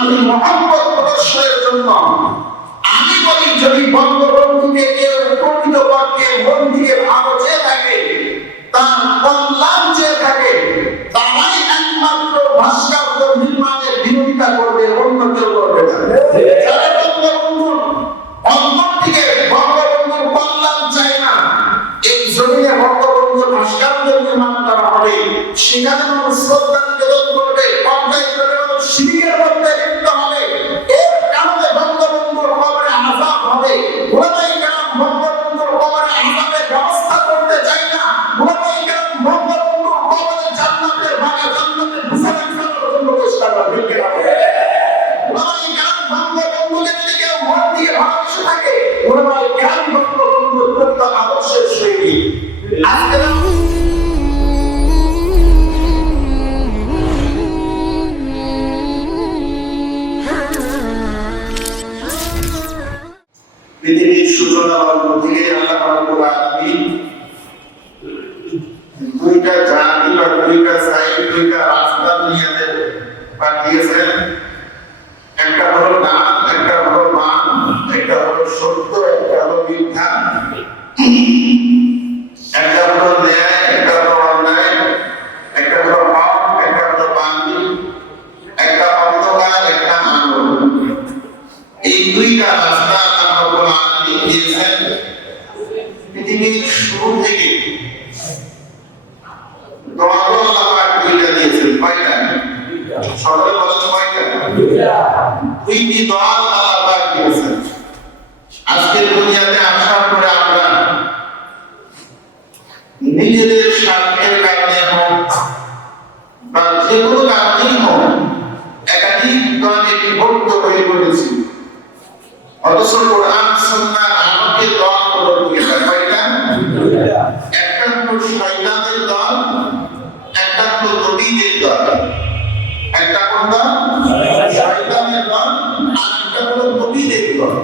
আলামিন মুহাম্মদ প্রদর্শনের জন্য আমি বলি যদি বঙ্গবন্ধুকে কেউ প্রকৃতপক্ষে মন থেকে ভালো চেয়ে থাকে, তার কল্যাণ চেয়ে থাকে, তারাই একমাত্র ভাস্কর্য নির্মাণের বিরোধিতা করবে, অন্য কেউ করবে না। যারা বঙ্গবন্ধুর অন্তর থেকে বঙ্গবন্ধুর কল্যাণ চায় না, এই জমিনে বঙ্গবন্ধুর ভাস্কর্য নির্মাণ করা হবে, সেখানে মানুষ শ্রদ্ধা নিবেদন করবে, অন্যায় করে মানুষ শিবিরের মধ্যে লিপ্ত হবে, এর কারণে বঙ্গবন্ধুর কবরে আযাব হবে। ওলামায়ে কেরাম বঙ্গবন্ধুর কবরে আযাবের ব্যবস্থা করতে চায় না। ওলামায়ে কেরাম বঙ্গবন্ধুর কবরে জান্নাতের বাগা, জান্নাতের বিছানা বিছানোর জন্য চেষ্টা করবে। ওলামায়ে কেরাম বঙ্গবন্ধুকে যদি কেউ মন দিয়ে ভালোবেসে থাকে, ওলামায়ে কেরাম বঙ্গবন্ধুর প্রকৃত আদর্শের সৈনিক। আজকে পৃথিবীর সূচনার থেকে আল্লাহ রাব্বুল আলামিন দুইটা জাতি বা দুইটা সাইড, দুইটা রাস্তা দুনিয়াতে পাঠিয়েছেন। একটা হলো নাম, একটা হলো মান, একটা হলো সত্য, একটা হলো মিথ্যা, একটা হলো ন্যায়, একটা হলো অন্যায়, একটা হলো হক, একটা হলো বাতিল, একটা অন্ধকার, একটা আলো। এই দুইটা রাস্তা দিয়েছেন পৃথিবীর শুরু থেকে। দোয়াও আল্লাহ পাক দুইটা দিয়েছেন। কয়টা? সকলে বলেন কয়টা? দুইটি দোয়া আল্লাহ পাক দিয়েছেন। আজকের দুনিয়াতে আসার পরে আমরা নিজেদের স্বার্থের কারণে হোক বা যে কোনো কারণেই হোক একাধিক দলে বিভক্ত হয়ে পড়েছি। অথচ কোরআন সুন্নাহর আলোকে দল হলো দুইটা। কয়টা? একটা হলো শয়তানের দল, একটা হলো নবীদের দল। একটা কোন দল? শয়তানের দল, আর একটা হলো নবীদের দল।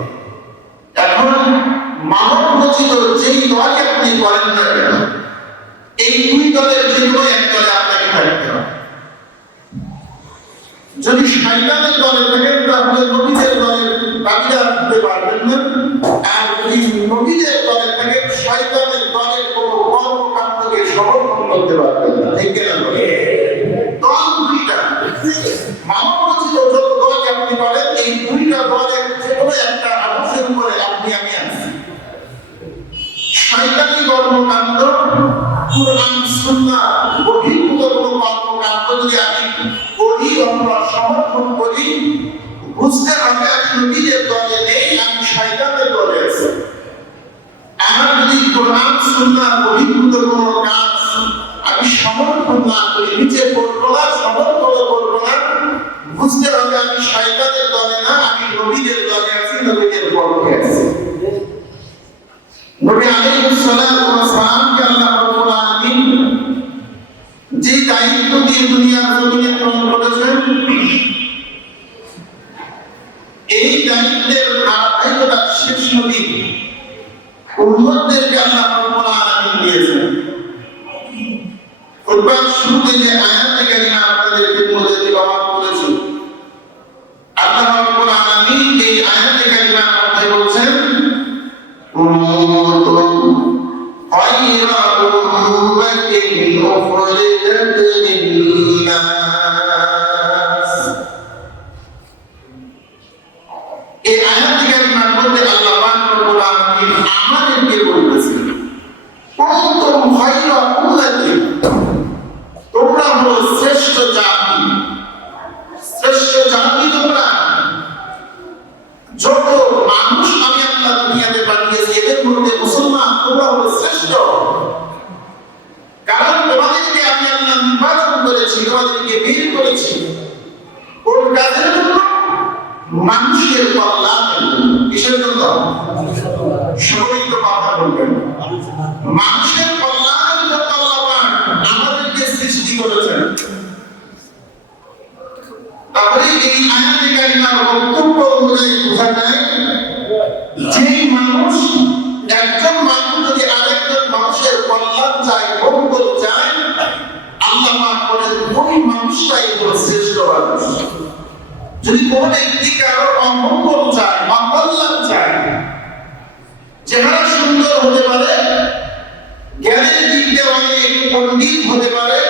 এখন মানব রচিত যেই দলই আপনি করেন না কেন, এই দুই দলের যে কোনো এক দলে আপনাকে থাকতে হবে। যদি শয়তানের দলে থাকেন তাহলে নবীদের দলের দাবিদার হতে পারবেন না, আর যদি নবীদের দলে থাকেন শয়তানের দলের কোনো কর্মকাণ্ডকে সমর্থন করতে পারবেন না। ঠিক কিনা? দল দুইটা, মানব রচিত যত দল আপনি করেন, এই দুইটা দলের যে কোনো একটা আদর্শের উপরে আপনি আমি আছি। শয়তানি কর্মকাণ্ড, কুরআন সুন্নাহ বহির্ভূত কোনো কর্মকাণ্ড যদি আমি করি অথবা সমর্থন করি, বুঝতে হবে আমি নবীদের দলে নেই, আমি শয়তানের দলে আছি। আমার যদি কোরআন সুন্নাহ বহির্ভূত কোনো কাজ আমি সমর্থন না করি, নিচে পড়বো না, সমর্থন করবো না, বুঝতে হবে আমি শয়তানের দলে না, আমি নবীদের দলে আছি, নবীদের পক্ষে আছি। নবী আলাইহিস সালাতু ওয়াস সালামকে আল্লাহ রাব্বুল আলামিন যে দায়িত্ব দিয়ে দুনিয়ার জমিনে প্রেরণ করেছেন, এই দায়িত্বের ধারাবাহিকতা শেষ নবী উম্মতদেরকে আল্লাহ রাব্বুল আলামিন দিয়েছেন। খুতবার শুরুতে যে আয়াতে কারিমা আপনাদেরকে বলে তেলাওয়াত করেছি, আল্লাহ রাব্বুল আলামিন এই আয়াতে কারিমার মধ্যে বলছেন, কুনতুম খায়রা উম্মাতিন উখরিজাত লিন-নাস। এই আয়াতে কারিমার মধ্যে আল্লাহ পাক রব্বুল আলামিন আমাদেরকে বলতেছেন, কুনতুম খায়রা উম্মাতিন, তোমরা হলো শ্রেষ্ঠ জাতি। শ্রেষ্ঠ জাতি তোমরা। যত মানুষ আমি আল্লাহ দুনিয়াতে পাঠিয়েছি এদের মধ্যে মুসলমান তোমরা হলো শ্রেষ্ঠ। কারণ তোমাদেরকে আমি আল্লাহ নির্বাচন করেছি, তোমাদেরকে বের করেছি কোন কাজের জন্য? মানুষের কল্যাণের জন্য। কিসের জন্য? সকলেই তো কথা বলবেন। মানুষের কল্যাণের জন্য আল্লাহ পাক আমাদেরকে সৃষ্টি করেছেন। তাহলে এই আয়াতে কারিমার বক্তব্য অনুযায়ী বোঝা যায় যে মানুষ, একজন মানুষ যদি আরেকজন মানুষের কল্যাণ চায়, মঙ্গল চায়, আল্লাহ পাক বলেন ওই মানুষটাই হলো শ্রেষ্ঠ মানুষ। যদি কোনো ব্যক্তি কারো অমঙ্গল চায়, অকল্যাণ চায়, চেহারা সুন্দর হতে পারে, জ্ঞানের দিক দিয়ে অনেক পণ্ডিত হতে পারে,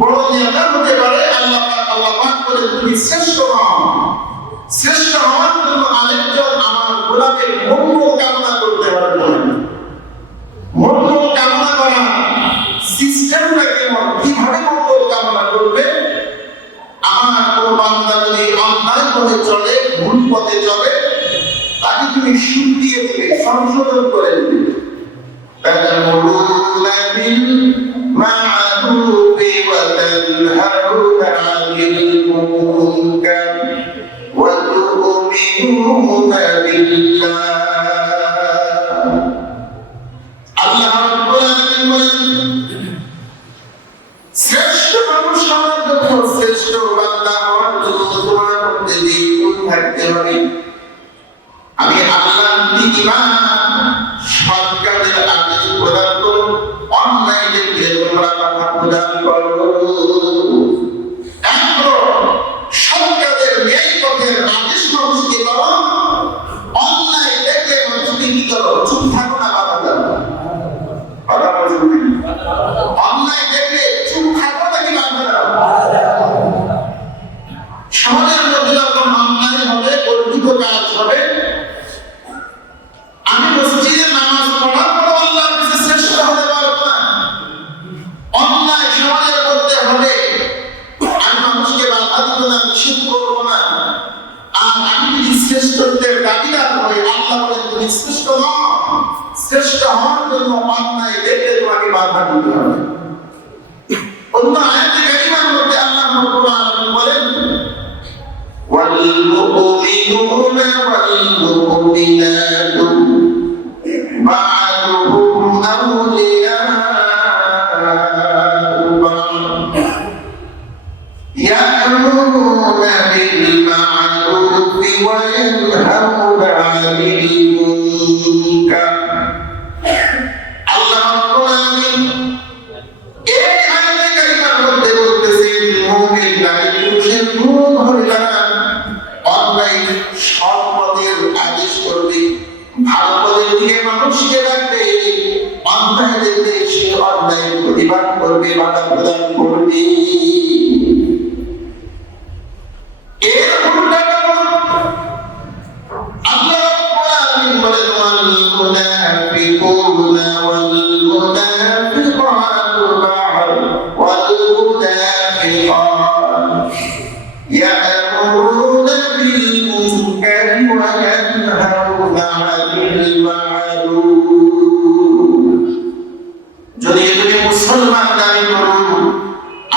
বড় নেতা হতে পারে, আল্লাহ পাক করে তুমি শ্রেষ্ঠ হও। শ্রেষ্ঠ হওয়ার জন্য আরেকজন আমার গোলাপের মঙ্গল কামনা করতে পারবেন। মঙ্গল কামনা করা সিস্টেমটা কেমন, কিভাবে মঙ্গল কামনা করবে? আমার কোনো বান্দা যদি অন্যায় পথে চলে, ভুল পথে চলে, তাকে তুমি শুদ্ধিয়ে দিবে, সংশোধন করে দিবে। تأمرون بالمعروف وتنهون عن المنكر وتؤمنون بالله আল্লাহ রাব্বুল আলামিন বলেন, শ্রেষ্ঠ মানুষ হওয়ার জন্য, শ্রেষ্ঠ বান্দা হওয়ার জন্য তোমার মধ্যে যে গুণ থাকতে হবে, আমি আল্লাহর বিধান সৎ কাজের আদেশ প্রদান করো, অন্যায় দেখলে তোমরা বাধা প্রদান করো। সৎ কাজের ন্যায় পথের আদেশ মানুষকে করো, অন্যায় দেখলে মানুষকে কি করো? চুপ থাকো না, বাধা দাও। অন্যায় দেখলে চুপ থাকো নাকি বাধা দাও? সমাজের মধ্যে যখন অন্যায় হবে, বর্ধিত কাজ হবে, আমি মসজিদে নামাজ পড়ার পর আল্লাহর কাছে শ্রেষ্ঠ হতে পারবো না। অন্যায় সমাজের মধ্যে হবে, আমি মানুষকে বাধা দিব না, নিষেধ করবো না। আর আমি যদি শ্রেষ্ঠত্বের দাবিদার হই, আল্লাহ বলেন তুমি শ্রেষ্ঠ নও। শ্রেষ্ঠ হওয়ার জন্য অন্যায় দেখলে তোমাকে বাধা দিতে হবে। অন্য আয়াতে কারিমার মধ্যে আল্লাহ রাব্বুল আলামিন বলেন, والمؤمنون والمؤمنات بعضهم أولياء بعض يأمرون بالمعروف وينهون عن المنكر আল্লাহ রাব্বুল আলামিন এই আয়াতে কারিমার মধ্যে বলতেছেন, মুমিন নারী পুরুষের গুণ হলো তারা অন্যায় সৎ পথের আদেশ করবে, ভালো পথের দিকে মানুষকে রাখবে, অন্যায় দেখলে সে অন্যায় প্রতিবাদ করবে, বাধা প্রদান করবে। এর উল্টা আল্লাহ রাব্বুল আলামিন বলেন, ওয়াল মুনাফিকুনা ওয়াল মুনাফিকাতু বা'দ ওয়াল মুনাফিকাত يأمرون بالمنكر وينهون عن المعروف যদি তুমি মুসলমান দাবি করো,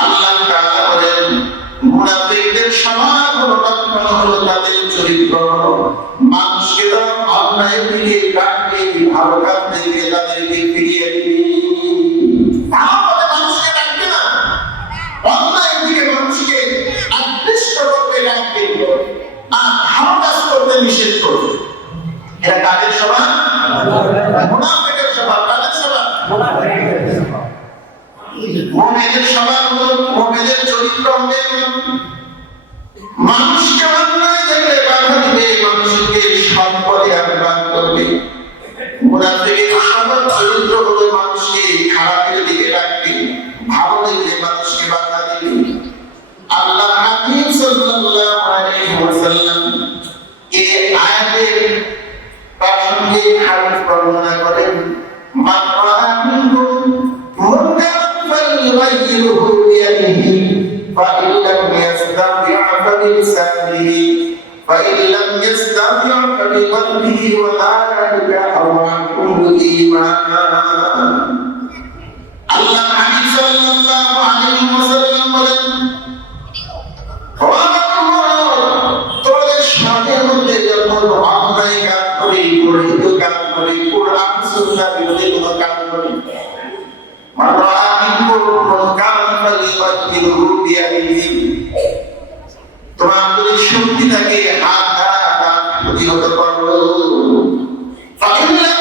আল্লাহ তাআলা বলেন মুনাফিকদের স্বভাব হলো, লক্ষণ হলো, তাদের চরিত্র হলো মানুষকে অন্যায় দিকে ডাকবে, ভালো কাজ থেকে তাদেরকে ফিরিয়ে দিবে। ভালো মানুষকে ডাকবে না, অন্যায় দিকে মানুষকে আকৃষ্ট করবে, ডাকবে, আর ভালো কাজ করতে নিষেধ করবে। এরা কাদের স্বভাব? মুনাফিকের স্বভাব। কাদের স্বভাব? মুমিনের স্বভাব হলো, মুমিনের চরিত্র হবে মানুষকে অন্যায় দেখলে বাধা দিবে, মানুষকে সৎ পথে আহ্বান করবে। মুনাফিকের স্বভাব চরিত্র হলো মানুষকে খারাপের দিকে ডাকবে, ভালো দেখলে মানুষকে বাধা দিবে। আল্লাহ হাবিব সাল্লাল্লাহু আলাইহি ওয়াসাল্লাম এই আয়াতের প্রাসঙ্গিক হাদিস বর্ণনা করেন, মান রাআ মিনকুম মুনকারান ফালইয়ুগাইয়িরহু বিয়াদিহি ফাইন লাম ইয়াস্তাতি' ফাবিলিসানিহি ফাইন লাম ইয়াস্তাতি' ফাবিকলবিহি ওয়া যালিকা আযআফুল ঈমান। আল্লাহ হাবিব সাল্লাল্লাহু আলাইহি ওয়াসাল্লাম বলেন, তোমাদের সাথে মধ্যে যখন অন্যায় কাজ করি, গর্হিত কাজ করি, কোরআন সুন্নাহ বিরোধী কোনো কাজ করি, তোমার যদি শক্তি থাকে হাত দ্বারা প্রতিহত করো, হাত দ্বারা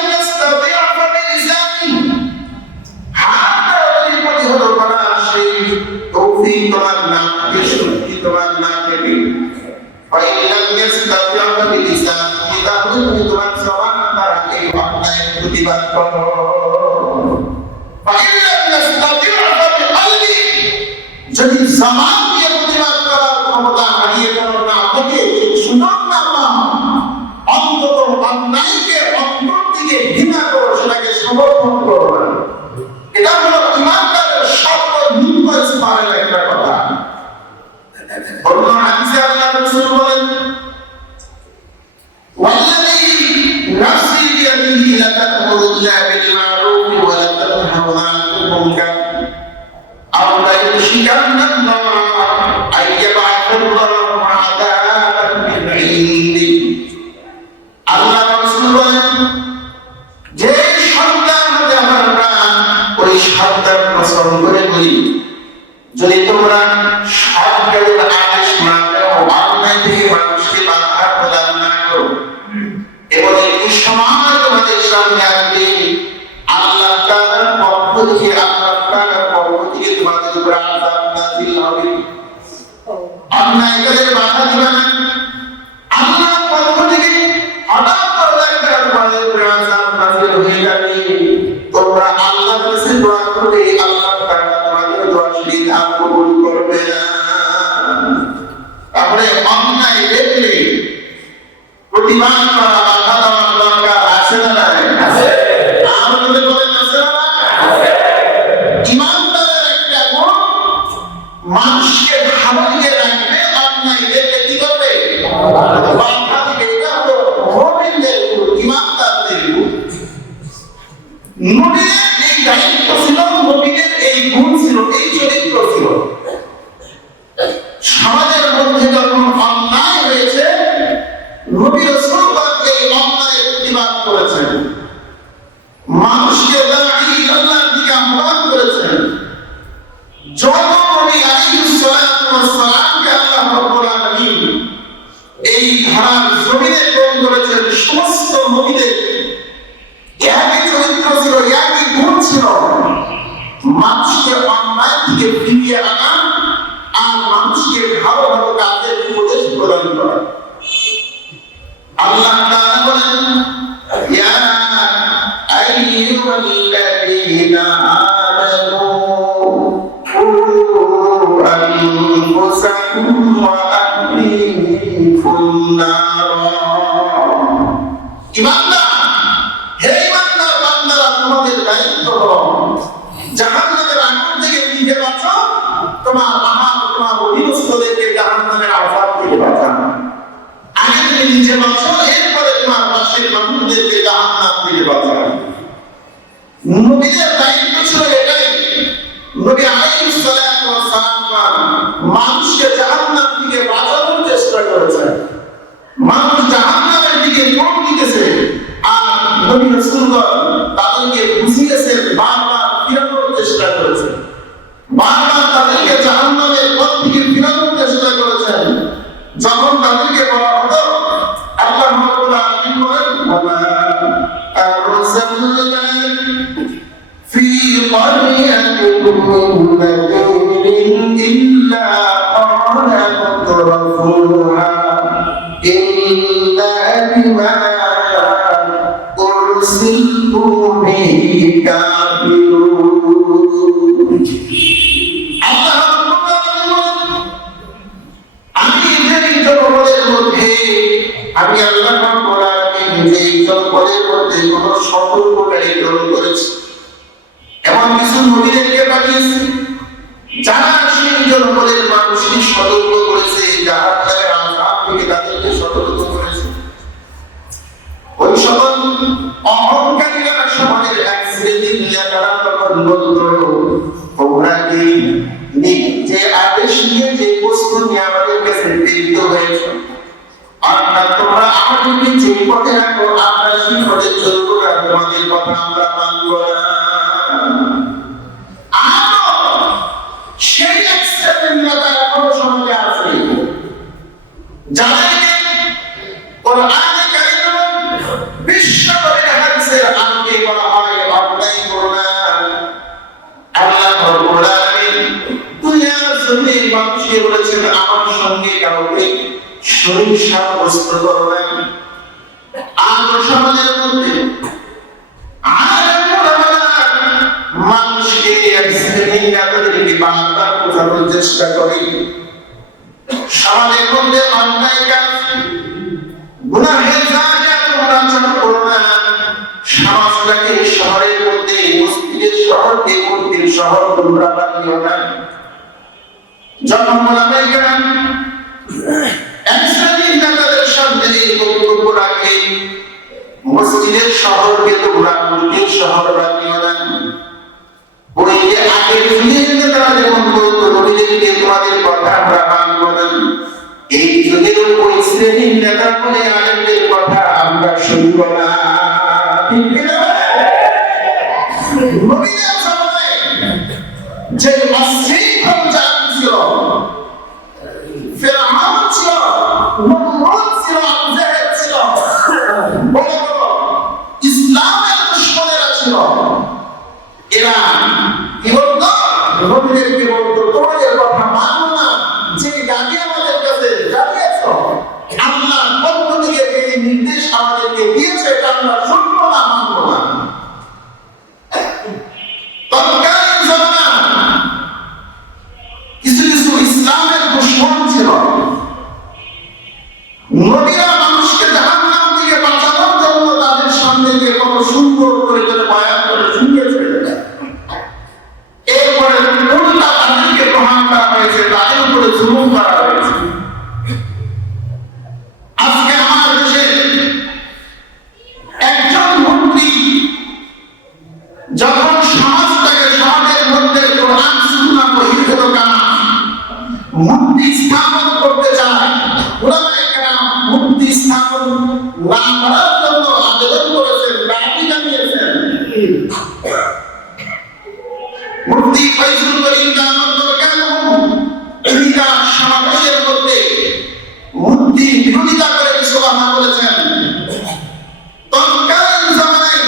প্রতিহত করা সেই তৌফিক তোমার না করো। যদি জবান দিয়ে প্রতিবাদ করার ক্ষমতা হারিয়ে ফেলো না, থেকে সুযোগ না পাও, অন্তত অন্যায়কে অন্তর থেকে ঘৃণা করো, সেটাকে সমর্থন করো না। এটা হলো ইমানদারের সর্বনিম্ন স্তরের একটা কথা। অন্য হাদিসে আল্লাহ রাসূল বলেন, ওয়াল্লাযী নাফসি বিয়াদিহি লাতা'মুরুন্না বিল মা'রুফ ওয়া লা তানহাউনা আনিল মুনকার আও লা ইউশিকান্না আল্লাহ আইয়াবআসাল্লাহু আযাবান মিন ইনদিহি। আল্লাহ রাসূল বলেন, যে সন্তান হতে আমার প্রাণ, ওই সন্তান কসম করে বলি, যদি তোমরা সৎ কাজের আদেশ না দাও, অন্যায় থেকে মানুষকে বাধা প্রদান না করো, এবং একটি সময় তোমাদের সামনে আসবে আল্লাহ তাআলার পক্ষ থেকে তোমাদের উপর আযাব নাযিল হবে। অন্যায়কারীদের বাধা দিবে না, আল্লাহর পক্ষ থেকে হঠাৎ করে তোমাদের উপর আযাব নাযিল হয়ে যাবে। তোমরা আল্লাহর কাছে দোয়া করবে, আল্লাহ তাআলা তোমাদের দোয়া আর কবুল করবে না। তাহলে অন্যায় দেখলে প্রতিবাদ করা, বাধা দেওয়ার দরকার আছে না নাই? আছে। আমাদের বলেন আছে না? আছে। ইমানদারের একটা গুণ, মানুষকে ভালো দিকে রাখবে, অন্যায় দেখলে কি করবে? বাধা দিবে। এটা হলো মুমিনদের গুণ, ইমানদারদের গুণ। নবীর এই দায়িত্ব ছিল, নবীর এই গুণ ছিল, এই চরিত্র ছিল। সমাজের মধ্যে যখন অন্যায় হয়েছে, নবী রাসূলগণ এই অন্যায়ের প্রতিবাদ করেছেন, মানুষকে আল্লাহর দিকে আহ্বান করেছেন। যত নবী আলাইহিস সালাতু ওয়াস সালামকে আল্লাহ রাব্বুল আলামিন এই ধরার জমিনে প্রেরণ করেছেন, সমস্ত নবীদের একই চরিত্র ছিল, একই গুণ ছিল, মানুষকে অন্যায় থেকে ফিরিয়ে আনা আর মানুষকে ভালো ভালো কাজের উপদেশ প্রদান করা। আল্লাহ তাআলা বলেন, ইয়া আইয়ুহাল্লাযীনা আমানু কু আনফুসাকুম ওয়া আহলিকুম নার। ইমানদার, হে ইমানদার বান্দারা, তোমাদের দায়িত্ব হলো জাহান্নামের আগুন থেকে নিজে বাঁচাও, তোমার অধীনস্থদেরকে জাহান্নামের আযাব থেকে বাঁচাও। আগে তুমি নিজে বাঁচাও, এরপরে তোমার পাশের মানুষদেরকে জাহান্নাম থেকে বাঁচাও। নবীদের দায়িত্ব ছিল এটাই। নবী আলাইহিস সালাতু ওয়াস সালাম মানুষকে জাহান্নাম থেকে বাঁচানোর চেষ্টা করেছেন। মানুষ জাহান্নামের দিকে দৌড় দিতেছে, আর নবী রাসূলগণ তাদেরকে বুঝিয়েছেন, বারবার ফিরানোর চেষ্টা করেছেন, বারবার তাদেরকে জাহান্নামের পথ থেকে ফিরানোর চেষ্টা করেছেন। যখন তাদেরকে বলা হতো, আল্লাহ রাব্বুল আলামিন বলেন, ওয়া আরসালনা ফি ক্বরিয়াতিন মিন নাযীরিন ইল্লা ক্বালা মুতরাফুহা ইন্না বিমা উরসিলতু বিহি কাফিরুন। আমি আল্লাহ রাব্বুল আলামিন এই জগতের মধ্যে কোন সতর্ককারী প্রেরণ করেছি, এমন কিছু নবীদেরকে পাঠিয়েছি যারা সেই জগতের মানুষকে সতর্ক করেছে, জাহান্নামের আযাব থেকে তাদেরকে সতর্ক করেছে। ওই সকল অহংকারীরা সমাজের এক শ্রেণী নিয়ে তারা তখন বলতো, তোমরা কি যে আদেশ নিয়ে, যে বস্তু নিয়ে আমাদের কাছে প্রেরিত হয়েছে, আর তোমরা আমাদেরকে যে পথে রাখো, আমরা সেই পথে চলবো না, তোমাদের কথা আমরা মানব না। সেই এক শ্রেণীর এখনো সমাজে আছে, যাদেরকে কোরআনে কারীম বিশ্বনবীর হাদিসের আলোকে বলা হয় অন্যায় করো না। আল্লাহ রাব্বুল আলামিন দুনিয়ার জমিনে মানুষকে বলেছেন, আমার সঙ্গে কাউকে শরীক সাব্যস্ত করো না। আর সমাজের মধ্যে আর বারবার বোঝানোর চেষ্টা করি, সমাজের মধ্যে অন্যায় কাজ গুনাহের জায়গা তোমরা যেন করো না। সমাজটাকে শহরের মধ্যে মসজিদের শহরকে মন্দির শহর তোমরা বানিও না। যখন ওলামায়ে কেরাম এক শ্রেণীর নেতাদের সামনে এই বক্তব্য রাখে, মসজিদের শহরকে তোমরা মন্দির শহর বানিও না। ওই যে আগের যুগের নেতারা যেমন বলতো নবীদেরকে তোমাদের কথা আমরা মানব না, এই যুগের ওই শ্রেণীর নেতা বলে আলেমদের কথা আমরা শুনব না। ঠিক না? নবীদের সময় যে অশৃঙ্খল জাতি ছিল, ফিরআউন ছিল, নমরুদ ছিল, আবু জাহেল ছিল, বড় বড় ইসলামের দুশমনেরা ছিল, এরা কি বলতো? নবীদেরকে বলতো তোমাদের কথা মানব না। যে ডাকে আমাদের কাছে জানিয়েছ, আল্লাহর পক্ষ থেকে যে নির্দেশ আমাদেরকে দিয়েছে এটা আমরা শুনব না, মানব না। তৎকালীন জামানা কিছু কিছু ইসলামের দুশমন ছিল, নবীরা মানুষকে জাহান্নাম থেকে বাঁচানোর জন্য তাদের সামনে গিয়ে কত সুন্দর করে বয়ান করে শুনিয়েছে। এরপরে উল্টা তাদেরকে প্রহার করা হয়েছে, তাদের উপরে জুলুম করা হয়েছে। আজকে আমার দেশে একজন মন্ত্রী যখন সমাজটাকে সমাজের মধ্যে কোরআন সুন্নাহ বহির্ভূত কাজ মূর্তি স্থাপন করতে চায়, ওলামায়ে কেরাম মূর্তি স্থাপন না করার জন্য আবেদন করেছেন, দাবি জানিয়েছেন। মুফতি ফয়জুল করিম দামাত তিনি তার সমাবেশের মধ্যে মূর্তি বিরোধিতা করে কিছু কথা বলেছেন। তৎকালীন জামানায়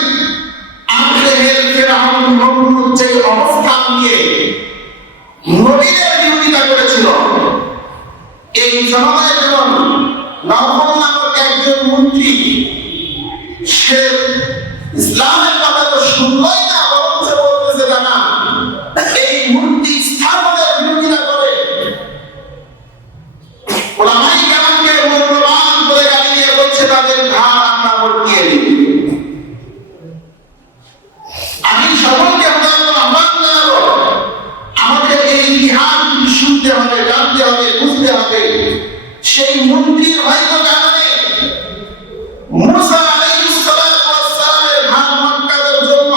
আবু জাহেল, ফিরআউন, নমরুদ যে অবস্থান নিয়ে নবীদের বিরোধিতা করেছিল, এই জামানায় যেমন নওফল নামক একজন মন্ত্রী, সে ইসলামের কথা তো শুনলই না, বরঞ্চ বলতেছে জানা এই মূর্তি স্থাপনের বিরোধিতা করে ওলামায়ে কেরামকে মূল্যবান করে গালি দিয়ে বলছে তাদের ঘাড় আমরা বর্তিয়ে দিই। আমি সকলকে আহ্বান জানাবো, আমাদের এই ইতিহাস শুনতে হবে, জানতে হবে, বুঝতে হবে। সেই মন্ত্রীর হয়তো কারণে মুসা আলাইহিস সালাতু ওয়াস সালামের ঘাড় মক্কাদের জন্য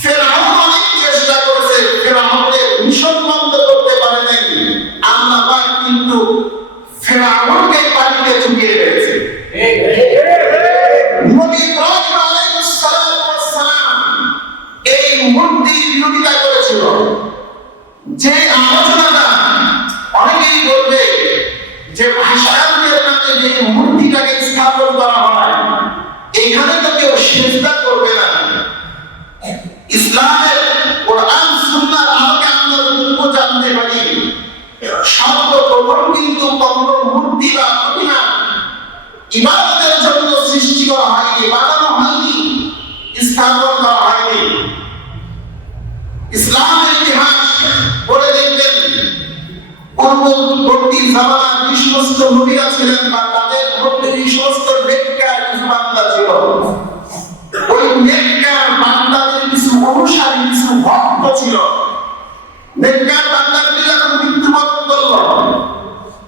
ফিরআউন অনেক চেষ্টা করেছে, ফিরআউনের মিশন বন্ধ করতে পারে নাই। আল্লাহ পাক কিন্তু ফিরআউনকে পানিতে চুবিয়ে দিয়েছে। নবী ইব্রাহিম আলাইহিস সালাতু ওয়াস সালাম এই মূর্তির বিরোধিতা করেছিল। যে আলোচনাটা অনেকেই বলবে যে ভাষায়নের নামে যে মূর্তিটাকে স্থাপন করা হয়, এখানে তো কেউ সিজদা করবে না। ইসলামের কোরআন সুন্নাহর আলোকে আমরা যতটুকু জানতে পারি, সর্বপ্রথম কিন্তু কোনো মূর্তি বা প্রতিমা ইবাদতের জন্য সৃষ্টি করা হয়নি, বানানো হয়নি, স্থাপন করা হয়নি। ইসলামের ইতিহাস পড়ে দেখবেন পূর্ববর্তী জামানার যে সমস্ত নবীরা ছিলেন বা তাদের মধ্যে যে সমস্ত নেককার কিছু বান্দা ছিল, ওই নেককার বান্দাদের কিছু অনুসারী, কিছু ভক্ত ছিল। নেককার বান্দাগুলি যখন মৃত্যুবরণ করল,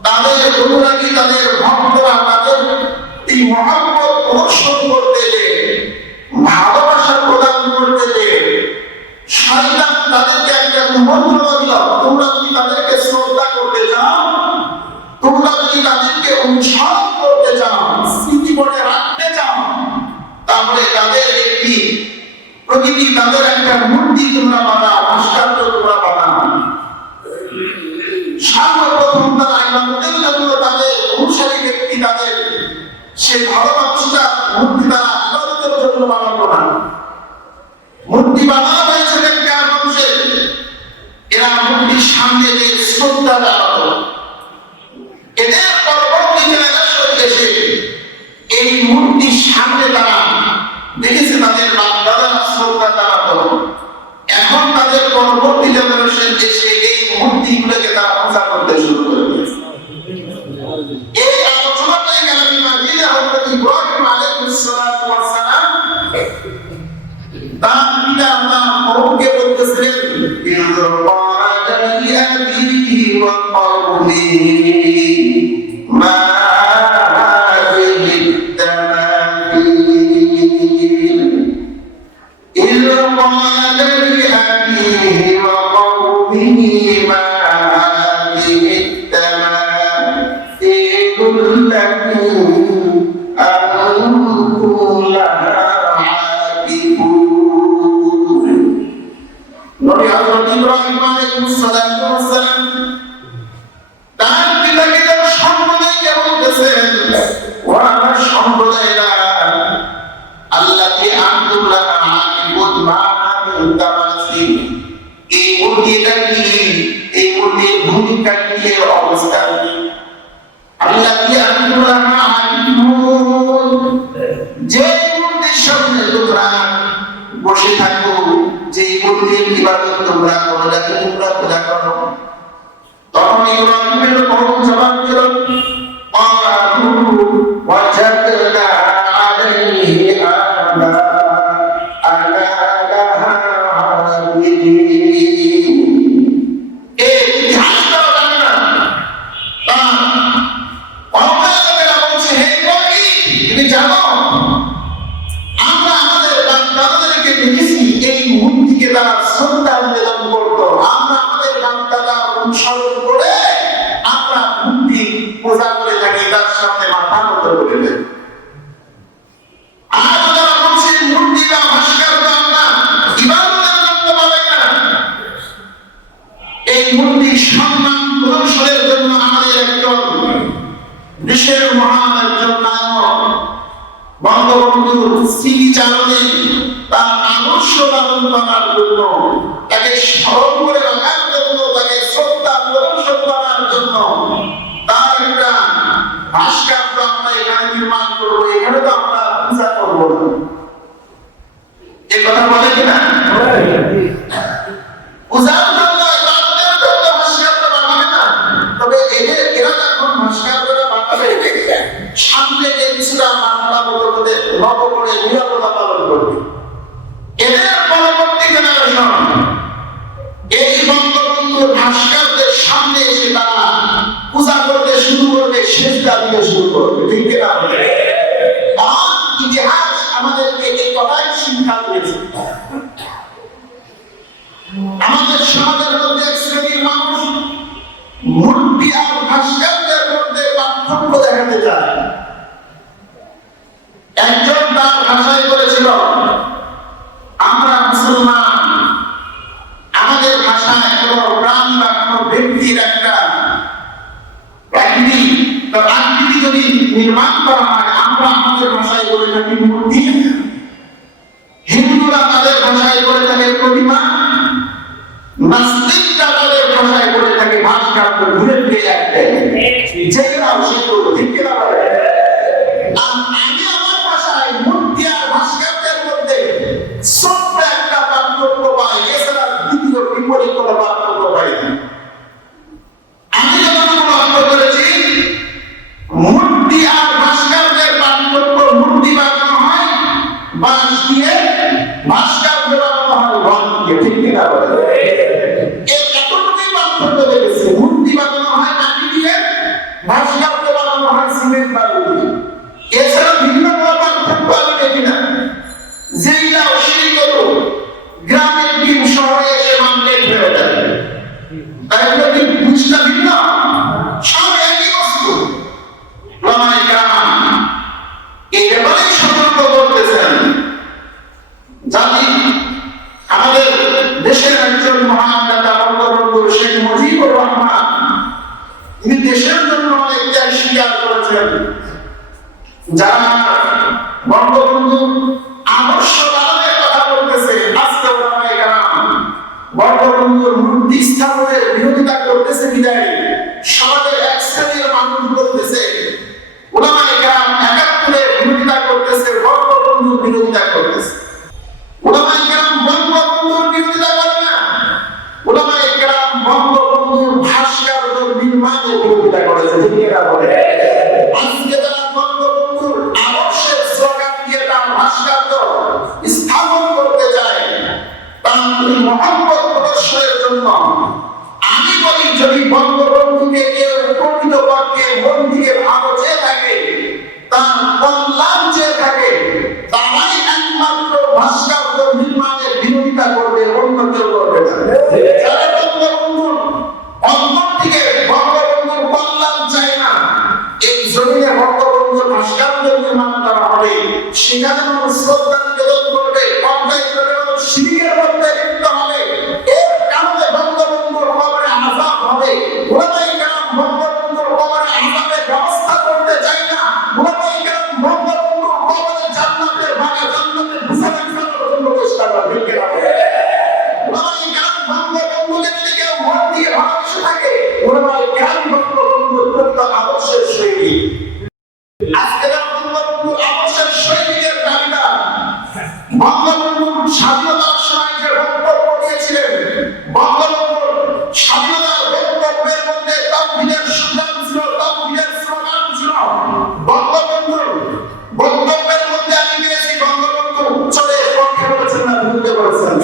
তাদের অনুরাগী, তাদের ভক্তরা তাদের এই মহব্বত প্রদর্শন করতে যে, ভালোবাসা প্রদান করতে যে, শয়তান তাদেরকে একটা নিমন্ত্রণ দিল, তোমরা যদি তাদেরকে শ্রদ্ধা করতে চাও, তোমরা যদি তাদেরকে অনুসরণ করতে চাও, স্মৃতি করে রাখতে চাও, তাহলে তাদের একটি প্রকৃতি, তাদের একটা মূর্তি তোমরা বানাও, ভাস্কর্য তোমরা বানাও। সর্বপ্রথম তারা ইবাদতের জন্য তাদের অনুসারী ব্যক্তি, তাদের সেই ভালো মানুষটা মূর্তি তারা ইবাদতের জন্য বানাতো না। মূর্তি বানানো হয়েছে নেককার মানুষের, এরা মূর্তির সামনে যে শ্রদ্ধা জানাতো। এদের পরবর্তী জেনারেশন এসে এই মূর্তির সামনে তারা দেখেছে তাদের বাপ দাদারা শ্রদ্ধা জানাতো। এখন তাদের আমাদের পরবর্তী জেনারেশন এসে এই মূর্তিগুলোকে তারা পূজা করতে শুরু করে দিয়েছে। এই আলোচনাটাই কালামে মাজিদে হযরত ইব্রাহিম আলাইহিস সালাতু ওয়াস সালাম তার পিতা আল্লাহ কওমকে বলতেছিলেন, ইয ক্বালা লিআবিহি ওয়া কওমিহি মা হাযিহি তামাথিল, ইয ক্বালা লিআবিহি ওয়া কওমিহি মা হাযিহি তামাথিল التي أنتم لها عاكفون। নবী হযরত ইব্রাহিম আলাইহিস সালাতু ওয়াস সালাম তার পিতাকে সম্প্রদায়কে বলতেছেন, ও আমার সম্প্রদায়রা, আল্লাহকে আনতুম লাহা আকিবুন মা হাযিহি তামাসিল, এই মূর্তিটা কি, এই মূর্তির ভূমিকা কি, এর অবস্থা কি? আল্লাহকে আনতুম লাহা আকিবুন, যে মূর্তির সামনে তোমরা বসে থাকো, যে মূর্তির ইবাদত তোমরা করো, যাকে তোমরা পূজা করো। তখন ইব্রাহিমের কওম জবাব দিল, ক্বালু ওয়াজাদনা আলাইহি আবা'আনা লাহা আবিদিন। এই ইতিহাসটাও জানে না। কওমেরা বলছে, হে কওমি, তুমি জানো আমরা আমাদের বাপ-দাদাদেরকে দেখেছি এই মূর্তিকে তারা শ্রদ্ধা নিবেদন করতো, আমরা আমাদের বাপ-দাদা অনুসরণ করে আমরা মূর্তি পূজা করে থাকি, তার সামনে মাথা নত করে দেই। আর যারা বলছে মূর্তি বা ভাস্কর্য আমরা ইবাদতের জন্য বানাই না, এই মূর্তির সম্মান প্রদর্শনের জন্য আমাদের একজন দেশের মহান একজন নায়ক বঙ্গবন্ধুর স্মৃতিচারণে তার আদর্শ পালন করার জন্য, তাকে স্মরণ করে রাখার জন্য, তাকে শ্রদ্ধা প্রদর্শন করার জন্য তার একটা ভাস্কর্য আমরা এখানে নির্মাণ করবো, এখানে তো আমরা পূজা করবো না। এ কথা বলে কিনা? পূজার জন্য, ইবাদতের জন্য ভাস্কর্য বানাবে না। তবে এরা যখন ভাস্কর্যটা বানাবে, সামনে যে কিছুটা মানবতা মতো করে নত করে নিরাপত্তা পালন করবে। এদের পরবর্তী জেনারেশন এই বঙ্গবন্ধুর ভাস্কর্যের সামনে এসে তারা পূজা করতে শুরু করবে, সেজদা দিতে শুরু করবে। ঠিক কিনা? ইতিহাস আমাদেরকে এই কথাই শিক্ষা দিয়েছে। আমাদের সমাজের মধ্যে এক শ্রেণীর মানুষ মূর্তি আর ভাস্কর্যের মধ্যে পার্থক্য দেখাতে চায়। একজন তার ভাষায় বলেছিল, আমরা মুসলমান, আমাদের ভাষায় কোনো প্রাণ বা কোনো ব্যক্তির একটা আকৃতি যদি নির্মাণ করা হয়, আমরা আমাদের ভাষায় বলে থাকি মূর্তি, হিন্দুরা তাদের ভাষায় বলে থাকে প্রতিমা, নাস্তিকরা তাদের ভাষায় বলে থাকে ভাস্কর্য। ঘুরে ফিরে একটাই, যেটা সে করবো। ঠিক কিনা বলে? আমি আমার ভাষায় মূর্তি আর ভাস্কর্যের মধ্যে ছোট্ট একটা পার্থক্য পাই, এছাড়া দ্বিতীয় বিপরীত কোনো পার্থক্য পাই না। আমি যখন লক্ষ্য করেছি মূর্তি আর ভাস্কর্যের পার্থক্য, মূর্তি বানানো হয় বাঁশ দিয়ে, ভাস্কর্য বানানো হয় রং দিয়ে। ঠিক কিনা বলে? এতটুকুই পার্থক্য দেখেছি। মূর্তি বানানো হয় মাটি দিয়ে, ভাস্কর্য বানানো হয় সিমেন্ট বালু দিয়ে। এছাড়া ভিন্ন কোনো পার্থক্য আমি দেখি না। যেইটা অস্বীকার করো, গ্রামের টিম শহরে এসে মামলেট হয়ে যায়, তাহলে কি বুঝটা ভিন্ন? সব একই বস্তু। ওলামায়ে কেরাম এই ব্যাপারে সতর্ক করতেছেন। জাতি আমাদের দেশের একজন মহান নেতা বঙ্গবন্ধু শেখ মুজিবুর রহমান, তিনি দেশের জন্য অনেক ত্যাগ স্বীকার করেছেন। যারা বঙ্গবন্ধু আদর্শ পালনের কথা বলতেছে, আজকে ওলামায়ে কেরাম বঙ্গবন্ধুর মূর্তি স্থাপনের বিরোধিতা করতেছে বিদায় সমাজের এক শ্রেণীর মানুষ বলতেছে ওলামায়ে কেরাম ৭১-এর বিরোধিতা করতেছে, বঙ্গবন্ধুর বিরোধিতা করতেছে। ওলামায়ে কেরাম বঙ্গবন্ধুর বিরোধিতা করে না, বিরোধিতা করেছে, ঠিক না বলে? আজকে যারা বঙ্গবন্ধুর আদর্শের স্লোগান দিয়ে তার ভাস্কর্য স্থাপন করতে চায়, তার মহব্বত প্রদর্শনের জন্য আমি বলি, যদি বঙ্গবন্ধুকে কেউ প্রকৃতপক্ষে মন থেকে ভালো চেয়ে থাকে, তার কল্যাণ চেয়ে থাকে, তারাই একমাত্র ভাস্কর্য নির্মাণের বিরোধিতা করবে, অন্য কেউ করবে না। যারা বঙ্গবন্ধুর অন্তর থেকে বঙ্গবন্ধুর কল্যাণ চায় না, এই জমিনে বঙ্গবন্ধুর ভাস্কর্য নির্মাণ করা হবে, সেখানে মানুষ শ্রদ্ধা নিবেদন করবে, পঞ্চায়েত মানুষ শিবিরের মধ্যে লিপ্ত হবে, এর কারণে বঙ্গবন্ধুর কবরে আযাব হবে। ওলামায়ে কেরাম বঙ্গবন্ধুর কবরে আযাবের ব্যবস্থা করতে চায় না। ওলামায়ে কেরাম বঙ্গবন্ধুর কবরে জান্নাতের বাগা, জান্নাতের বিছানা বিছানোর জন্য চেষ্টা করবে। ওলামায়ে কেরাম বঙ্গবন্ধুকে যদি কেউ মন দিয়ে ভালোবেসে থাকে, ওলামায়ে কেরাম বঙ্গবন্ধুর প্রকৃত আদর্শের সৈনিক। আজকে যারা বঙ্গবন্ধুর আদর্শের সৈনিকের দাবিদার, বঙ্গবন্ধুর স্বাধীনতার সময় যে বক্তব্য দিয়েছিলেন, বঙ্গবন্ধুর স্বাধীনতার বক্তব্যের মধ্যে তাওহীদের স্লোগান ছিল, তাওহীদের স্লোগান ছিল। বঙ্গবন্ধুর বক্তব্যের মধ্যে আমি পেয়েছি বঙ্গবন্ধু চলে পক্ষে বলেছেন না বিরুদ্ধে বলেছেন?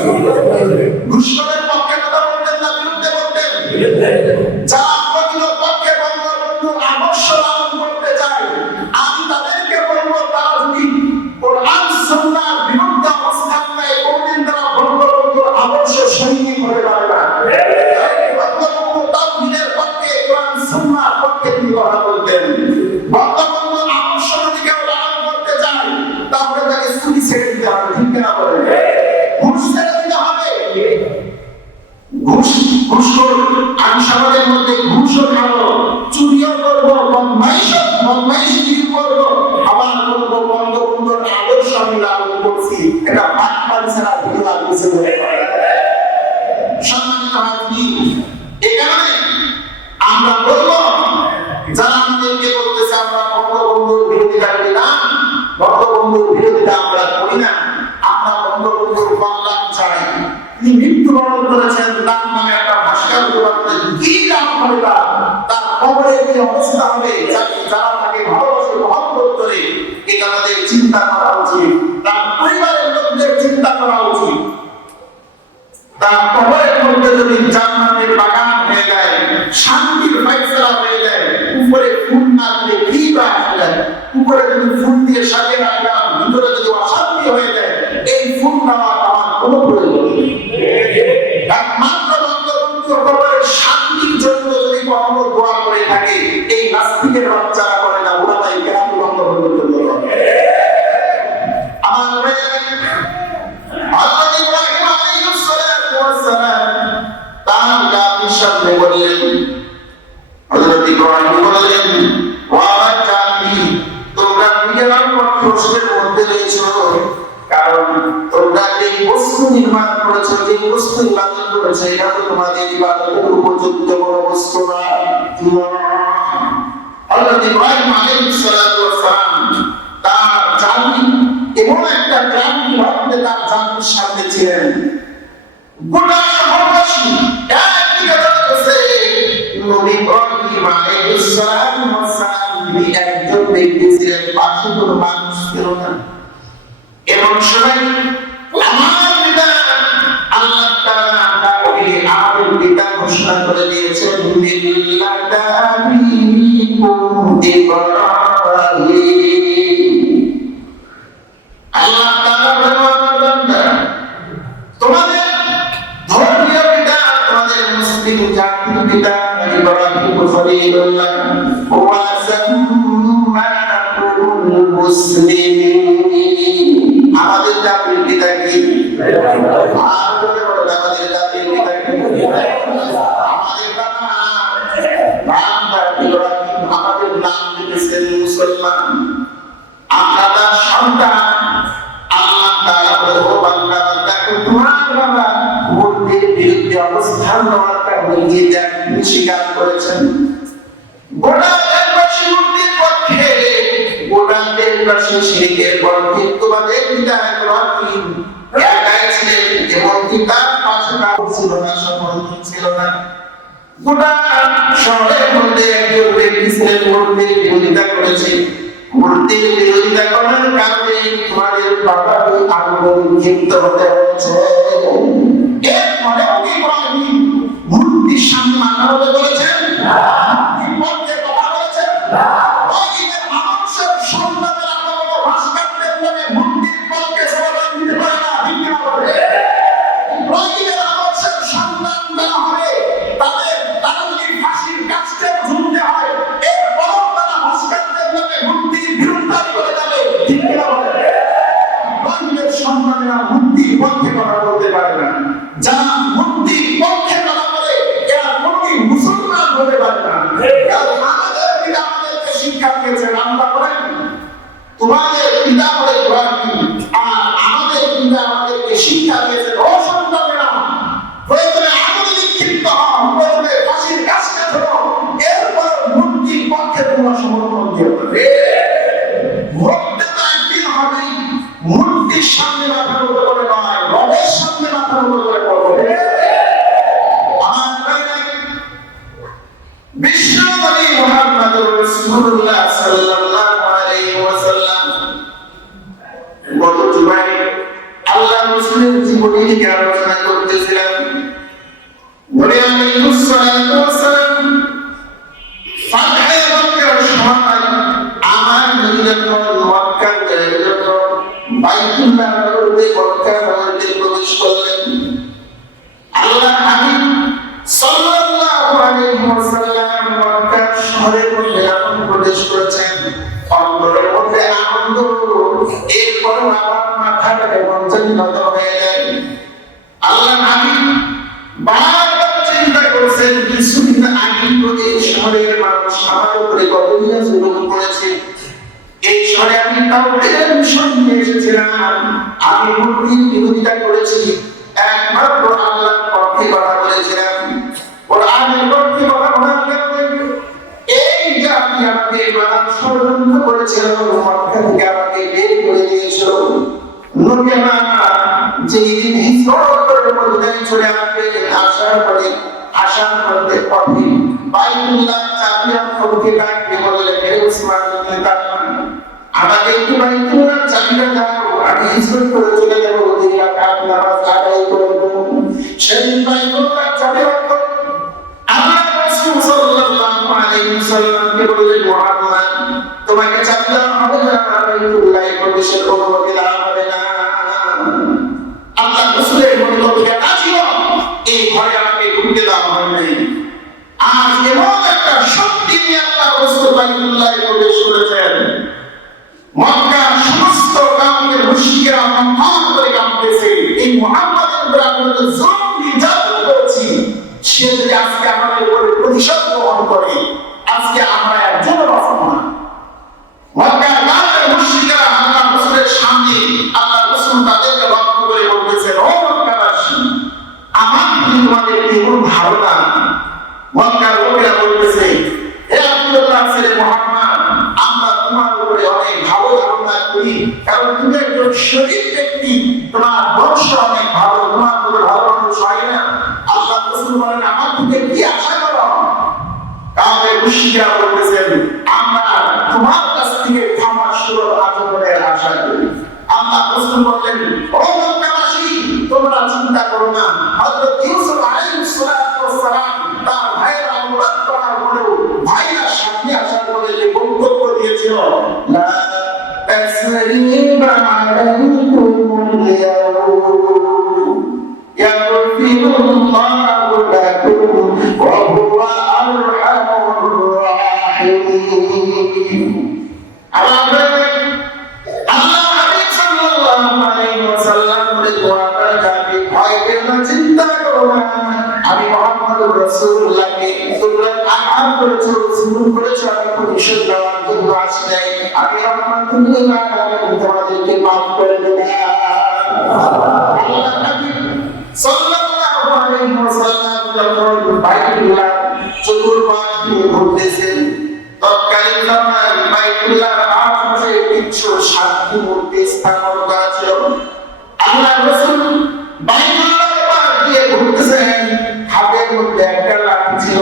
ঘুষখোরের পক্ষে কথা বলতেন না বিরুদ্ধে বলতেন? যারা প্রকৃত পক্ষে বঙ্গবন্ধুর আদর্শ লালন করতে চায়, আমি তাদেরকে বলবো, তারা যদি কোরআন সুন্নাহর বিরুদ্ধে অবস্থান নেয়, কোনদিন তারা বঙ্গবন্ধুর আদর্শ সৈনিক হতে পারে না। বঙ্গবন্ধু তাওহীদের পক্ষে, কোরআন সুন্নাহর পক্ষে তিনি কথা বলতেন। বঙ্গবন্ধুর আদর্শ যদি কেউ লালন করতে চায়, তাহলে তাকে ছুটি ছেড়ে দিতে হবে, ঠিক না বলেন? ঘুষ ছেড়ে দিতে হবে। ঘুষখোর আমি সমাজের মধ্যে ঘুষও খাবো, চুরিও করবো, বদমাইশি করবো, আবার বলবো বঙ্গবন্ধুর আদর্শ আমি লালন করছি। এটা বাটপাড়ি ছাড়া ভিন্ন আর কিছু হতে পারে না। সম্মানিত হাজির, এই কারণে আমরা বলবো, যারা আমাদেরকে বলতেছে আমরা বঙ্গবন্ধুর বিরোধিতা করি না, বঙ্গবন্ধুর বিরোধিতা আমরা করি না, আমরা বঙ্গবন্ধুর কল্যাণ চাই। তিনি মৃত্যুবরণ করেছেন, তার নামে একটা ভাস্কর্য বানাতে কি লাভ হবে? তার কবরে কি অবস্থা হবে? যারা তাকে ভালোবাসে, মহব্বত করে, এটা আমাদের চিন্তা করা উচিত। তার পরিবারের লোকদের চিন্তা করা উচিত। তার কবরের মধ্যে যদি জান্নাতের বাগান হয়ে যায়, শান্তির ফায়সালা হয়ে যায়, উপরে ফুল না দিলে কি বা আসে? উপরে যদি ফুল দিয়ে সাজিয়ে রাখলাম, ভিতরে যদি অশান্তি হয়ে যায়, এই ফুল নেওয়া আমার কোনো প্রয়োজন নেই। একমাত্র বঙ্গবন্ধুর কবরের শান্তির জন্য যদি কখনো দোয়া করে থাকে, এই নাস্তিকের বাচ্চারা করে না, ওলামায়ে কেরাম বঙ্গবন্ধুর জন্য করে। আমার হযরত ইব্রাহিম আলাইহিস সালাতু ওয়াস সালাম তার জাতির সামনে বললেন, হযরত ইব্রাহিম বললেন, ও আমার জাতি, তোমরা নিজেরা প্রশ্নের মধ্যে রয়েছো, কারণ তোমরা যে বস্তু নির্মাণ করেছো, যে বস্তু ইবাদত করেছো, এটা তো তোমাদের ইবাদতের উপযুক্ত কোনো বস্তু না। হযরত ইব্রাহিম আলাইহিস সালাতু ওয়াস সালাম তার জাতি এমন একটা ক্রান্তি ভাবতে তার জাতির সামনে ছিলেন। গোটা শহরবাসী একদিকে যাচ্ছে, নবী ইব্রাহিম আলাইহিস সালাতু ওয়াস সালাম তিনি একজন ব্যক্তি ছিলেন, পাশে কোনো মানুষ ছিল না। এমন সময় আমার পিতা আল্লাহ তাআলা তাকে আমাদের পিতা ঘোষণা করে দিয়েছেন, আল্লাহ তাআলা তোমাদের ধর্মীয় পিতা, তোমাদের মুসলিম জাতির পিতা ইব্রাহিম খলিলুল্লাহ ওয়া সাম্মাকুল মুসলিমিন। আমাদের জাতির পিতা কি? আমাদের জাতির পিতা কি? আমাদের আমাদের নাম দিতেছেন মুসলমান। আমরা তার সন্তান। আল্লাহ তাআলা বলবো, বান্দা বান্দাকে তোমার বাবা মূর্তির বিরুদ্ধে অবস্থান নেওয়ার কারণে স্বীকার করেছেন। গোটা দেশবাসী মূর্তির পক্ষে, গোটা দেশবাসী শিরকের পক্ষে। তোমাদের পিতা ইব্রাহিম একাই ছিলেন, এমনকি তার পাশে কাউকে ছিল না, সমর্থন ছিল না। গোটা শহরের মধ্যে একজন মূর্তির বিরোধিতা করেছে, মূর্তির বিরোধিতা করার কারণে তোমাদের বাবাকে আগুনে নিক্ষিপ্ত হতে হয়েছে। এরপরেও কি ইব্রাহিম মূর্তির সামনে মাথা নত করেছেন? মূর্তির কথা বলেছেন? ইব্রাহিমের মানুষের সন্তানেরা কোনো ভাস্কর্যের নামে মূর্তির পক্ষে স্লোগান দিতে পারে না, ঠিক না বলে? ইব্রাহিমের মানুষের সন্তান যারা হবে তারা যদি ফাঁসির কাস্টে ঝুলতে হয়, এরপরও তারা ভাস্কর্যের নামে মূর্তির বিরুদ্ধারি করে যাবে, ঠিক না বলে? ইব্রাহিমের সন্তানেরা মূর্তির পক্ষে কথা বলতে পারে না। যারা মূর্তির পক্ষে কথা বলে এরা কোনোদিন মুসলমান হতে পারে না। আমাদের পিতা আমাদেরকে শিক্ষা দিয়েছেন, আল্লাহ বলেন তোমাদের পিতা বলে ইব্রাহিম, আর আমাদের পিতা আমাদেরকে শিক্ষা দিয়েছেন, ও সন্তানেরা প্রয়োজনে আগুনে নিক্ষিপ্ত হও, প্রয়োজনে ফাঁসির কাস্টে ঝোলো, এরপর মূর্তির পক্ষে তোমরা সমর্থন দিও। ভোটটা তো একদিন হবেই, মূর্তির সামনে মাথা নত করে নয়, রবের সামনে মাথা নত করে করবে। বিশ্বনবী মুহাম্মদুর রাসূলুল্লাহ সাল্লাল্লাহু আলাইহি ওয়াসাল্লাম গত জুমায় আল্লাহ রাসূলের জীবনী থেকে আলোচনা করতেছিলাম। নবী আলাইহিস সালাতু ওয়াসালাম ফাতহে মক্কার সময় আমার নবী যখন মক্কা যখন বাইতুল্লাহ নগরীতে মক্কা নগরীতে প্রবেশ করলেন, আল্লাহ হাবিব সাল্লাল্লাহু আলাইহি ওয়াসাল্লাম মক্কা শহরের মধ্যে যখন প্রবেশ করেছেন, অন্তরের মধ্যে আনন্দ, এরপর আমার মাথাটা কেমন জানি নত হয়ে যায়। আল্লাহ হাবিব বারবার চিন্তা করছেন, কিছুদিন আগে এই শহরের মানুষ আমার উপরে কতদিন জুলুম করেছে, এই শহরে আমি তাওহীদের মিশন নিয়ে এসেছিলাম, আমি মূর্তির বিরোধিতা করেছি, একমাত্র আল্লাহর পক্ষে কথা বলেছিলাম, কোরআনের পক্ষে কথা বলার কারণে এই যে আপনি আমাকে বাধা ষড়যন্ত্র করেছিলেন, মক্কা থেকে আমাকে বের করে দিয়েছিল, নবী আমার যেদিন হিজরত করে মদিনায় চলে আসবেন, আসার পথে বাইতুল্লাহ চাবির খবরকে ডাকতে বললেন, হে উসমান ইবনে তালহান, আমাকে একটু বাইতুল্লাহ চাবিটা দাও, আমি হিজরত করে চলে যাব, দুই রাকাত নামাজ আদায় করব। সেই বাইতুল্লাহ চাবি আল্লাহ রাসূল সাল্লাল্লাহু আলাইহি ওয়াসাল্লামকে বললেন, মুহাম্মদ তোমাকে চাবি দেওয়া হবে না, বাইতুল্লাহে প্রবেশের অনুমতি দেওয়া হবে না। আল্লাহ রাসূলের মনোভাবটা ছিল এই ঘরে আমাকে ঢুকতে দেওয়া হবে না। আজ এমন একটা শক্তি নিয়ে আল্লাহ রাসূল বাইতুল্লাহে প্রবেশ করেছেন, মক্কার সমস্ত কাফের মুশরিকরা মহান করে কাঁপতেছে, এই মুহাম্মদের উপর আমরা যে জুলুম নির্যাতন করেছি, সে যদি আজকে আমাদের উপরে প্রতিশোধ গ্রহণ করে, আজকে আমরা একজনও বাঁচব না। মক্কার কাফের মুশরিকরা আল্লাহ রাসূলের সামনে আল্লাহ রাসূল তাদেরকে লক্ষ্য করে বলতেছেন, ও মক্কাবাসী, আমার প্রতি তোমাদের কেমন ধারণা? মক্কার লোকেরা বলতেছে, হে আব্দুল্লাহ ছেলে মুহাম্মদ, আমরা তোমার উপরে অনেক ভালো ধারণা করি, কারণ তুমি একজন শরীফ ব্যক্তি, তোমার বংশ অনেক ভালো, তোমার উপরে ভালো মানুষ হয় না। আল্লাহ রাসূল বলেন, আমার থেকে কি আশা করো? কাফের মুশরিকরা বলতেছেন, আমরা তোমার কাছ থেকে ক্ষমা সুর আচরণের আশা করি। আল্লাহ রাসূল বলেন, ও মক্কাবাসী, তোমরা চিন্তা করো না, হযরত ইউসুফ আলাইহিস সালাম তার ভাইয়ের অপরাধ করার পরেও ভাইরা সামনে আসার পরে যে বক্তব্য দিয়েছিল, লা তাসরিবা আলাইকুম ইয়াউম ইয়াগফিরুল্লাহু লাকুম ওয়া হুয়া আরহামুর রাহিম। আল্লাহ হাবিব সাল্লাল্লাহু আলাইহি ওয়াসাল্লাম বলে, দোয়াটা যাবে, ভয় পেও না, চিন্তা করো না, আমি মুহাম্মদুর রাসূলুল্লাহকে তোমরা আঘাত করেছো, জুলুম করেছো, আমি প্রতিশোধ নেওয়ার জন্য আসি নাই, আমি রাহমাতুল্লিল আলামিন তোমাদেরকে মাফ করে দেব। আল্লাহ হাবিব সাল্লাল্লাহু আলাইহি ওয়াসাল্লাম যখন বাইতুল্লাহ চতুর্পাশ দিয়ে ঘুরতেছেন, তৎকালীন জামানায় বাইতুল্লাহর আশেপাশে 307টি মূর্তি স্থাপন করা ছিল। আল্লাহ রাসূল বাইতুল্লাহর পাশ দিয়ে ঘুরতেছেন, হাতের মধ্যে একটা লাঠি ছিল,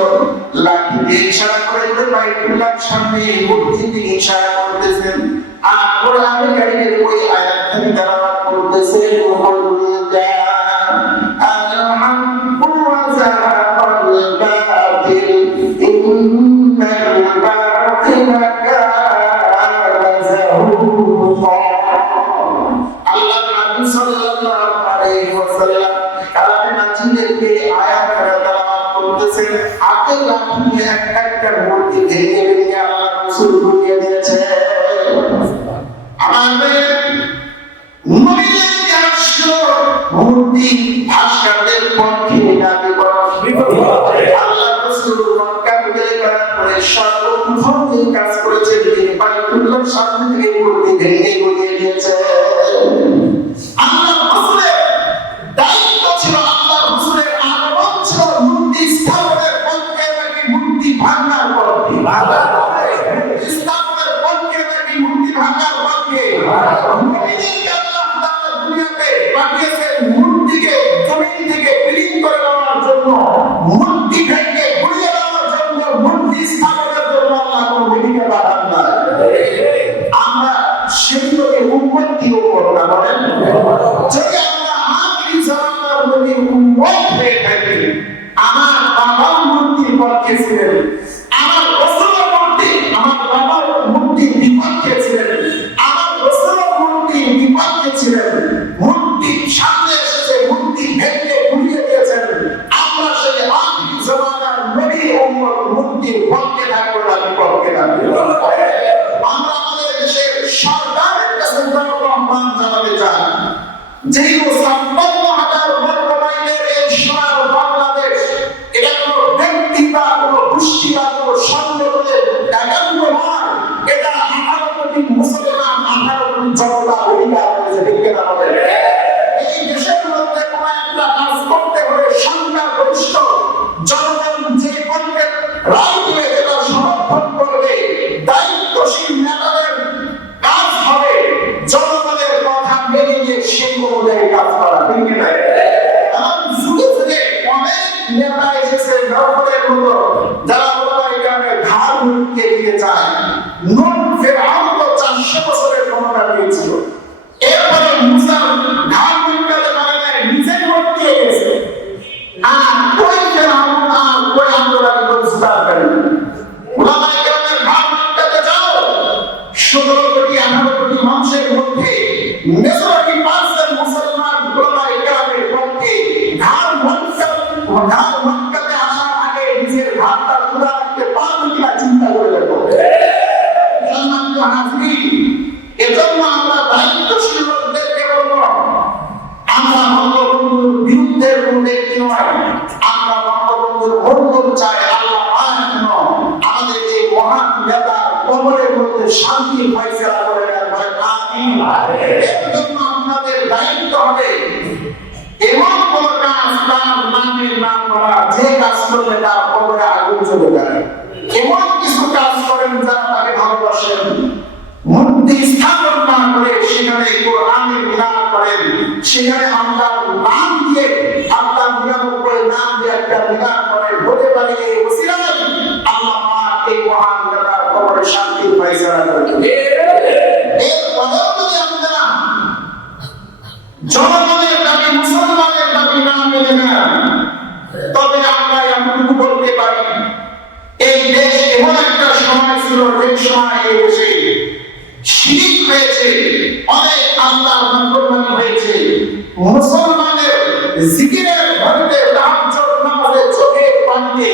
লাঠি দিয়ে ইশারা করে বাইতুল্লাহ বাইতুল্লাহর সামনে মূর্তিতে ইশারা করতেছেন আর কোরআনে কারীমের ওই আয়াতটি তেলাওয়াত করতেছেন একটা মূর্তি ভেঙে ভেঙে আল্লাহ রাসূল বুঝিয়ে দিয়েছে আমাদের নবীদের আসল মূর্তি ভাস্করদের পক্ষে দাবি করা আল্লাহ রাসূল মক্কা বিজয় করার পরে সর্বপ্রথম যে কাজ করেছেন তিনি বাইতুল্লাহর সামনে থেকে মূর্তি ভেঙে গুড়িয়ে দিয়েছে আল্লাহ রাসূলের দায়িত্ব ছিল আল্লাহ রাসূলের আগমন ছিল মূর্তি স্থাপনের পক্ষে নাকি মূর্তি ভাঙার পক্ষে স্থাপনের পক্ষে নাকি মূর্তি ভাঙার পক্ষে নবীদেরকে আল্লাহ তাআলা দুনিয়াতে পাঠিয়েছেন মূর্তিকে জমিন থেকে বিলীন করে দেওয়ার জন্য মূর্তি ভেঙে গুড়িয়ে দেওয়ার জন্য মূর্তি স্থাপনের জন্য আল্লাহ কোন নবীকে পাঠান না আমরা সেগুলোকে উন্নতিও করব না বলেন যদি আমরা আখিরি জামানার নবীর উম্মত হয়ে থাকি আমার বাবা মূর্তির পক্ষে ছিলেন আমার রাসূলের মূর্তি আমার বাবার মূর্তির বিপক্ষে ছিলেন আমার রাসূলের মূর্তির বিপক্ষে ছিলেন মূর্তি সামনে এসেছে মূর্তি ভেঙে গুড়িয়ে দিয়েছেন আমরা সেই আখিরি জামানার নবীর উম্মত মূর্তির পক্ষে থাকবো না বিপক্ষে থাকবো আমরা আমাদের দেশের সরকারের কাছে আহ্বান জানাতে চাই যেই ৫৬,০০০ বর্গ মাইলের এই সোনার বাংলাদেশ এটা কোনো ব্যক্তি বা কোনো গোষ্ঠী বা কোনো সংগঠনের একান্ত নয় এটা ১৮ কোটি মুসলমান ১৮ কোটি জনতা অধিকার করেছে ঠিক কিনা বলেন এই দেশের মধ্যে কোনো একটা কাজ করতে হলে সংখ্যাগরিষ্ঠ জনগণ যে পক্ষের রায় দিবে এটা সমর্থন করবে দায়িত্বশীল নেতাদের কাজ হবে জনগণের কথা মেনে নিয়ে সেই অনুযায়ী কাজ করা ঠিক কিনা এমন যুগে যুগে অনেক নেতা এসেছে নরফলের মতো যারা ওলামায়ে ঘাড় মুটকে দিতে চায় নূহ ফিরআউন তো ৪০০ বছরের ক্ষমতা পেয়েছিল এরপরে মুসা ঘাড় মুটকাতে পারে না নিজেই মুটকে গেছে আর ওই ফিরআউন আর ওই আন্দোলন প্রতিষ্ঠা করেন ওলামায়ে কেরামের ঘাড় মুটকাতে যাও ১৭ কোটি ১৮ কোটি মানুষের মধ্যে মেজরিটি পার্সেন্ট মুসলমান ওলামায়ে কেরামের পক্ষে ঘাড় মুটকাতে আসার আগে নিজের ঘাড়টা খোলা রাখতে পারবে কিনা চিন্তা করে দেখো সম্মানিত হাজরিন এজন্য আমরা দায়িত্বশীল লোকদেরকে বলবো আমরা বঙ্গবন্ধুর বিরুদ্ধে কোনো ব্যক্তি নয় আমরা বঙ্গবন্ধুর মঙ্গল চাই আল্লাহ পাক আমাদের এই মহান নেতার কবরের মধ্যে শান্তি ফয়সালা করে দেন বলেন আমিন এর জন্য আমাদের দায়িত্ব হবে এমন কোন কাজ তার নামের নাম করা যে কাজ করলে তার কবরে আগুন জ্বলে যায় এমন কিছু কাজ করেন যারা তাকে ভালোবাসেন মূর্তি স্থাপন না করে সেখানে কোরআনের মিলাদ করেন সেখানে আল্লাহর নাম দিয়ে আল্লাহর ৯৯ নাম দিয়ে একটা মিলাদ করেন হতে পারে এই ওসিলায় আল্লাহ পাক এই মহান নেতার কবরে শান্তি ফয়সালা করবেন এরপরেও যদি আপনারা জনগণের দাবি মুসলমানের দাবি না মেনে নেন তবে আমরা এমনটুকু বলতে পারি এই দেশ এমন একটা সময় ছিল যে সময় এই দেশে শিরিক হয়েছে অনেক আল্লাহর নাফরমানি হয়েছে মুসলমানের জিকিরের ঘরে তাহাজ্জুদ নামাজে চোখে পানিতে